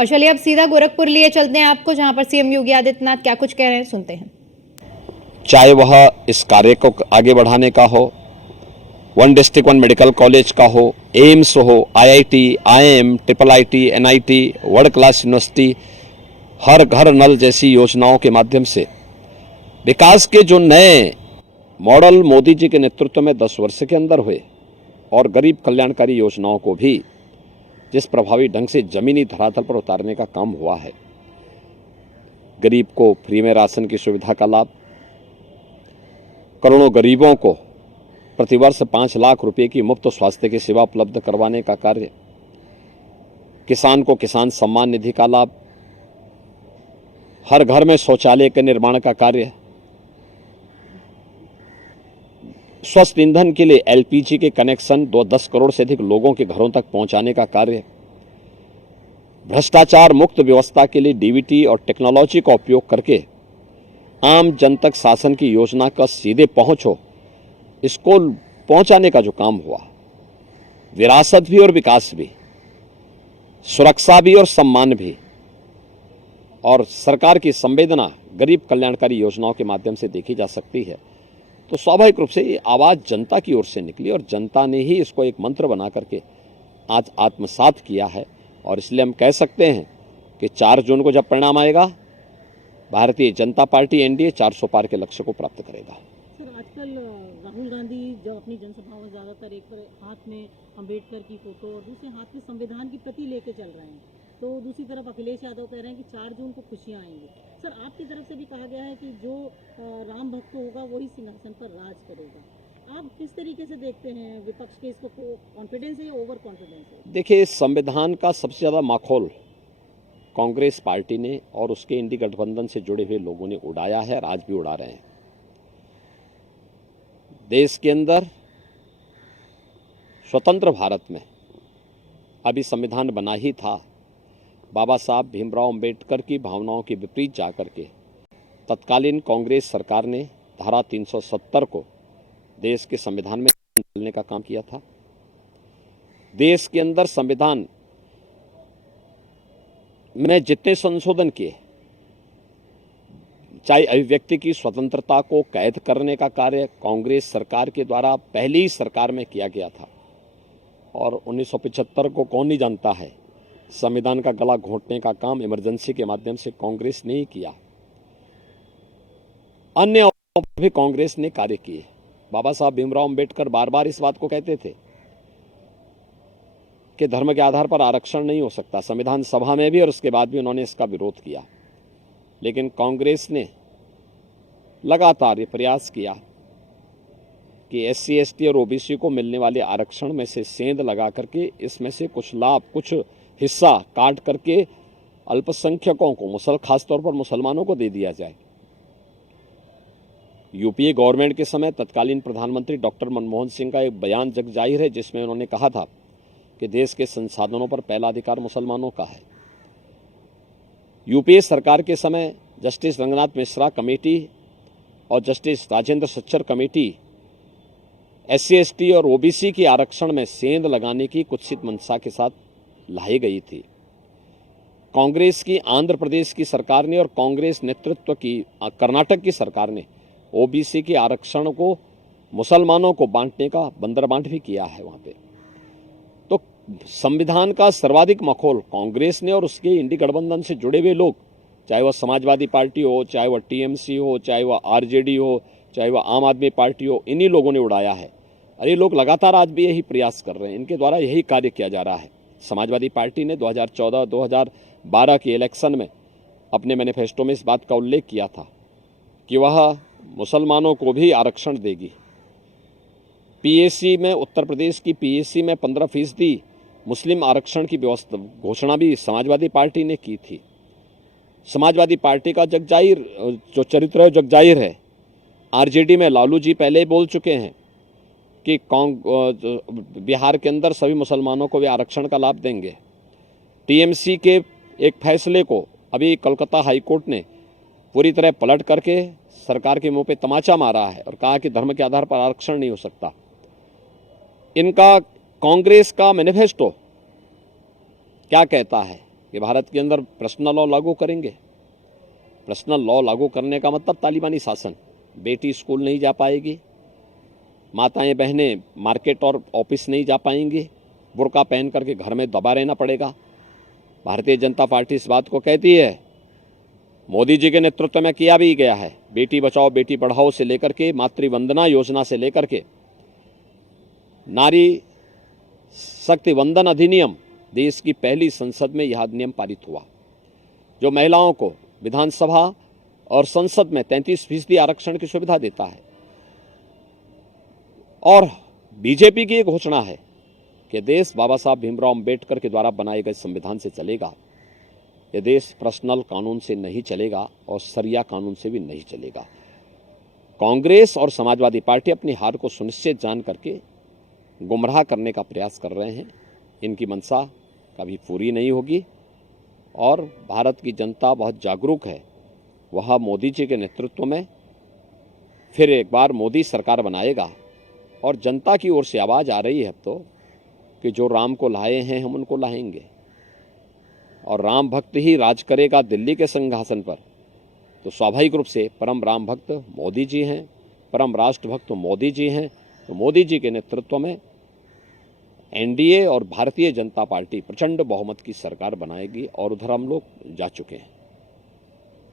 और चलिए अब सीधा गोरखपुर लिए चलते हैं आपको, जहां पर सीएम योगी आदित्यनाथ क्या कुछ कह रहे हैं, सुनते हैं। चाहे वह इस कार्य को आगे बढ़ाने का हो, one district one medical college का हो, एम्स हो, IIT, IIM, triple IT, NIT, world class university, हर घर नल जैसी योजनाओं के माध्यम से विकास के जो नए मॉडल मोदी जी के नेतृत्व में 10 वर्ष के अंदर हुए और गरीब कल्याणकारी योजनाओं को भी जिस प्रभावी ढंग से जमीनी धरातल पर उतारने का काम हुआ है, गरीब को फ्री में राशन की सुविधा का लाभ, करोड़ों गरीबों को प्रतिवर्ष 5 लाख रुपए की मुफ्त स्वास्थ्य की सेवा उपलब्ध करवाने का कार्य, किसान को किसान सम्मान निधि का लाभ, हर घर में शौचालय के निर्माण का कार्य, स्वस्थ ईंधन के लिए एलपीजी के कनेक्शन 10 करोड़ से अधिक लोगों के घरों तक पहुंचाने का कार्य, भ्रष्टाचार मुक्त व्यवस्था के लिए डीबीटी और टेक्नोलॉजी का उपयोग करके आम जन तक शासन की योजना का सीधे पहुंच हो, इसको पहुंचाने का जो काम हुआ, विरासत भी और विकास भी, सुरक्षा भी और सम्मान भी, और सरकार की संवेदना गरीब कल्याणकारी योजनाओं के माध्यम से देखी जा सकती है, तो स्वाभाविक रूप से ये आवाज़ जनता की ओर से निकली और जनता ने ही इसको एक मंत्र बना करके आज आत्मसात किया है। और इसलिए हम कह सकते हैं कि 4 जून को जब परिणाम आएगा, भारतीय जनता पार्टी एनडीए 400 पार के लक्ष्य को प्राप्त करेगा। सर, आजकल राहुल गांधी जो अपनी जनसभाओं में ज़्यादातर एक हाथ में अंबेडकर की फोटो और दूसरे हाथ में संविधान की प्रति लेके चल रहे हैं, तो दूसरी तरफ अखिलेश यादव कह रहे हैं कि 4 जून को खुशियां आएंगी। सर, आपकी तरफ से भी कहा गया है कि जो राम भक्त होगा वही सिंहासन पर राज करेगा। आप किस तरीके से देखते हैं विपक्ष के इसको, कॉन्फिडेंस है या ओवर कॉन्फिडेंस है? देखिए, संविधान का सबसे ज़्यादा माखौल कांग्रेस पार्टी ने और उसके इंडी गठबंधन से जुड़े हुए लोगों ने उड़ाया है और आज भी उड़ा रहे हैं। देश के अंदर स्वतंत्र भारत में अभी संविधान बना ही था, बाबा साहब भीमराव अंबेडकर की भावनाओं के विपरीत जाकर के तत्कालीन कांग्रेस सरकार ने धारा 370 को देश के संविधान में डालने का काम किया था। देश के अंदर संविधान में जितने संशोधन किए, चाहे अभिव्यक्ति की स्वतंत्रता को कैद करने का कार्य कांग्रेस सरकार के द्वारा पहली सरकार में किया गया था, और 1975 को कौन नहीं जानता है, संविधान का गला घोंटने का काम इमरजेंसी के माध्यम से कांग्रेस ने ही किया। अन्य भी कांग्रेस ने कार्य किए। बाबा साहब भीमराव अंबेडकर बार बार इस बात को कहते थे कि धर्म के आधार पर आरक्षण नहीं हो सकता, संविधान सभा में भी और उसके बाद भी उन्होंने इसका विरोध किया। लेकिन कांग्रेस ने लगातार ये प्रयास किया कि एससी एसटी और ओबीसी को मिलने वाले आरक्षण में से सेंध लगा करके इसमें से कुछ लाभ, कुछ हिस्सा काट करके अल्पसंख्यकों को, खासतौर पर मुसलमानों को दे दिया जाए। यूपीए गवर्नमेंट के समय तत्कालीन प्रधानमंत्री डॉक्टर मनमोहन सिंह का एक बयान जग जाहिर है, जिसमें उन्होंने कहा था कि देश के संसाधनों पर पहला अधिकार मुसलमानों का है। यूपीए सरकार के समय जस्टिस रंगनाथ मिश्रा कमेटी और justice Rajendra Sachar committee SC ST और ओबीसी के आरक्षण में सेंध लगाने की कुत्सित मंशा के साथ लाई गई थी। कांग्रेस की आंध्र प्रदेश की सरकार ने और कांग्रेस नेतृत्व की कर्नाटक की सरकार ने ओबीसी के आरक्षण को मुसलमानों को बांटने का बंदरबांट भी किया है वहां पे। तो संविधान का सर्वाधिक मखौल कांग्रेस ने और उसके इंडी गठबंधन से जुड़े हुए लोग, चाहे वह समाजवादी पार्टी हो, चाहे वह टीएमसी हो, चाहे वह आरजेडी हो, चाहे वह आम आदमी पार्टी हो, इन्हीं लोगों ने उड़ाया है। और ये लोग लगातार आज भी यही प्रयास कर रहे हैं, इनके द्वारा यही कार्य किया जा रहा है। समाजवादी पार्टी ने 2014-2012 के इलेक्शन में अपने मैनिफेस्टो में इस बात का उल्लेख किया था कि वह मुसलमानों को भी आरक्षण देगी। पीएससी में, उत्तर प्रदेश की पीएससी में 15% मुस्लिम आरक्षण की व्यवस्था घोषणा भी समाजवादी पार्टी ने की थी। समाजवादी पार्टी का जगजाहिर जो चरित्र है, जगजाहिर है। आरजेडी में लालू जी पहले ही बोल चुके हैं कि बिहार के अंदर सभी मुसलमानों को भी आरक्षण का लाभ देंगे। टीएमसी के एक फैसले को अभी कोलकाता हाईकोर्ट ने पूरी तरह पलट करके सरकार के मुंह पे तमाचा मारा है और कहा कि धर्म के आधार पर आरक्षण नहीं हो सकता। इनका कांग्रेस का मैनिफेस्टो क्या कहता है कि भारत के अंदर पर्सनल लॉ लागू करेंगे। पर्सनल लॉ लागू करने का मतलब तालिबानी शासन। बेटी स्कूल नहीं जा पाएगी, माताएं बहनें मार्केट और ऑफिस नहीं जा पाएंगी, बुर्का पहन करके घर में दबा रहना पड़ेगा। भारतीय जनता पार्टी इस बात को कहती है, मोदी जी के नेतृत्व में किया भी गया है। बेटी बचाओ बेटी पढ़ाओ से लेकर के मातृवंदना योजना से लेकर के नारी शक्ति वंदन अधिनियम, देश की पहली संसद में यह अधिनियम पारित हुआ जो महिलाओं को विधानसभा और संसद में 33% आरक्षण की सुविधा देता है। और बीजेपी की एक घोषणा है कि देश बाबा साहब भीमराव अंबेडकर के द्वारा बनाए गए संविधान से चलेगा। यह देश पर्सनल कानून से नहीं चलेगा और सरिया कानून से भी नहीं चलेगा। कांग्रेस और समाजवादी पार्टी अपनी हार को सुनिश्चित जान करके गुमराह करने का प्रयास कर रहे हैं। इनकी मंशा कभी पूरी नहीं होगी और भारत की जनता बहुत जागरूक है। वह मोदी जी के नेतृत्व में फिर एक बार मोदी सरकार बनाएगा और जनता की ओर से आवाज़ आ रही है अब तो कि जो राम को लाए हैं हम उनको लाएंगे और राम भक्त ही राज करेगा दिल्ली के सिंहासन पर। तो स्वाभाविक रूप से परम राम भक्त मोदी जी हैं, परम राष्ट्र भक्त मोदी जी हैं। तो मोदी जी के नेतृत्व में एनडीए और भारतीय जनता पार्टी प्रचंड बहुमत की सरकार बनाएगी और उधर हम लोग जा चुके हैं।